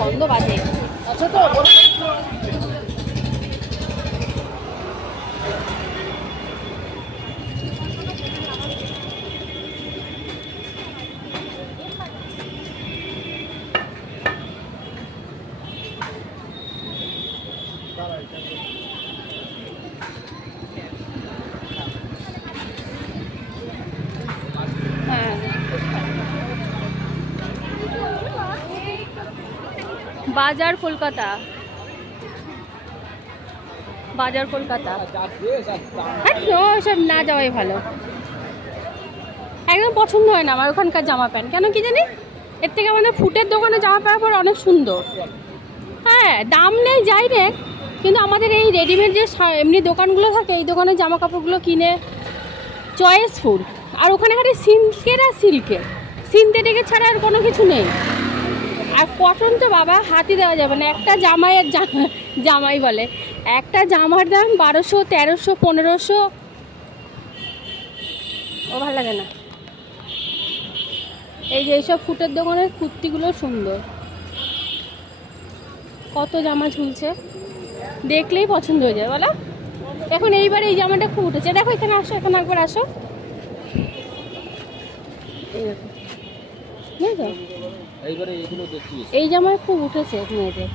গন্ধ বাজে। আচ্ছা তো বাজার কলকাতা, বাজার কলকাতা। সব না যাওয়াই ভালো, একদম পছন্দ হয় না আমার ওখানকার জামা প্যান্ট। কেন কি জানি, এর থেকে আমাদের ফুটের দোকানে জামা প্যান্ট পরে অনেক সুন্দর। হ্যাঁ, দাম নেই যাই রে, কিন্তু আমাদের এই রেডিমেড যে এমনি দোকানগুলো থাকে, এই দোকানে জামা কাপড়গুলো কিনে চয়েসফুল। আর ওখানে খালি সিল্কের আর সিল্কের, সিনথেটিকের ছাড়া আর কোনো কিছু নেই। আর কটন তো বাবা হাতি দেওয়া যাবে না। একটা জামাইয়ের জামাই বলে একটা জামার দাম 1200, 1300, 1500। ও ভালো লাগে না। এই যে এইসব ফুটের দোকানের কুর্তিগুলো সুন্দর, কত জামা ঝুলছে, দেখলেই পছন্দ হয়ে যায় বলো। এখন এইবারে এই জামাটা খুব উঠেছে, দেখো এখানে আসো, এখানে একবার আসো। এই জামায় খুব উঠেছে মেয়েদের।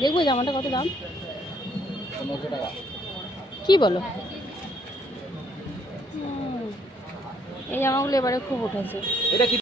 দেখবো জামাটা কত দাম, কি বলো? এই জামাগুলো এবারে খুব উঠেছে।